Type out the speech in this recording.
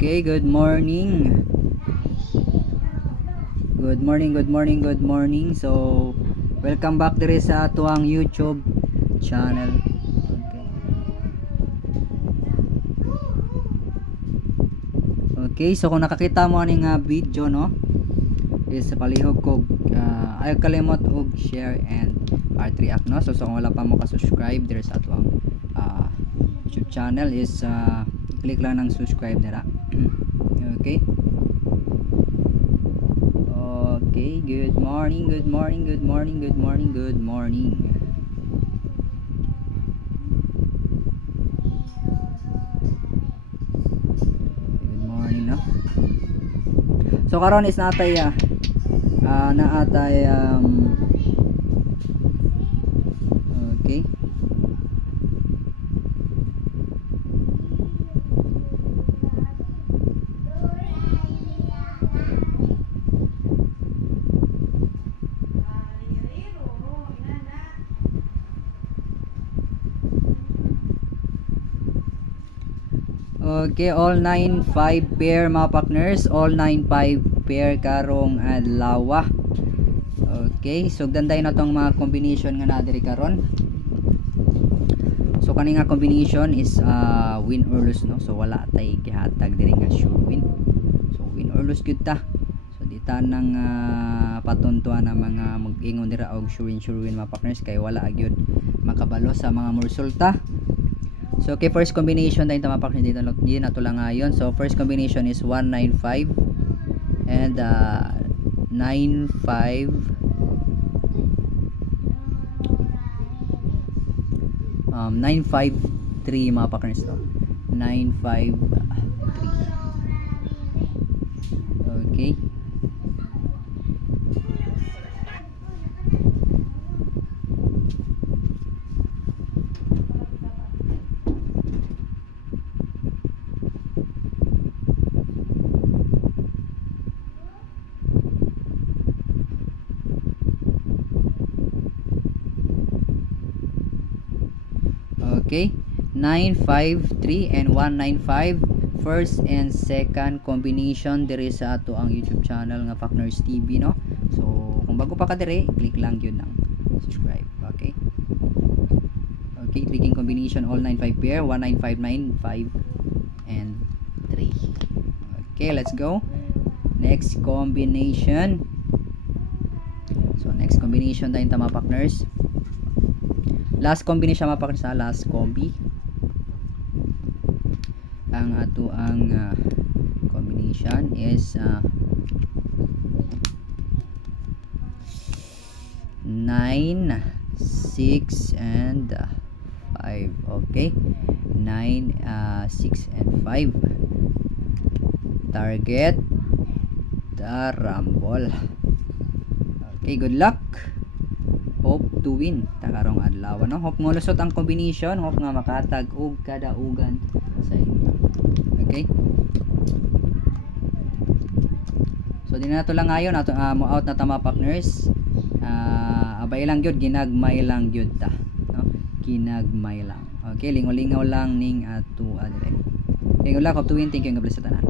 Okay, good morning. Good morning, good morning, good morning. So, welcome back diri sa atuang YouTube channel. Okay. Okay, so kung nakakita mo ani nga video no, is palihog ko ayaw kalimot og share and heart react no. So kung wala pa mo ka-subscribe diri sa atuang YouTube channel is click lang ng subscribe nila. Okay. Okay, good morning, good morning, good morning, good morning, good morning. Good morning no. So karon is naatay naatay okay. Okay, all 9-5 pair mga partners, all 9-5 pair karong adlaw. Okay, so danday na tong mga combination nga na diri karon. So kani nga combination is win or lose no. So wala tay gihatag diri nga sure win. So win or lose gyud ta. So di ta nang patuntuan ang mga mag-ingon dira og sure win mga partners kay wala gyud makabalo sa mga resulta. So okay, first combination tayo mga partners dito na to lang ngayon. So first combination is 195 and 95 953 mga partners to. 953. Okay. Okay, 953 and 195 first and second combination diri sa ato ang YouTube channel nga Partners TV no. So kung bago pa ka diri, click lang yun ng subscribe. Okay. Okay, clicking combination all 95 pair 19595 and 3. Okay, let's go. Next combination. So next combination tayo mga partners. Last combination mga partners sa last combi. Ang ato ang combination is 9, 6 and 5. Okay, 9, 6 and 5. Target the rumble. Okay, good luck. Hope to win takarong adlaw no. Hope nga lusot ang combination, hope nga makatag og kadaugan sa inyo. Okay, so din na to lang ngayon ato mo out na tama partners. Abay lang gyud, ginagmay lang gyud ta no, ginagmay lang. Okay, lingaw-lingaw lang ning ato adre. Lingaw lang, hope to win. Thank you, God bless sa tanan.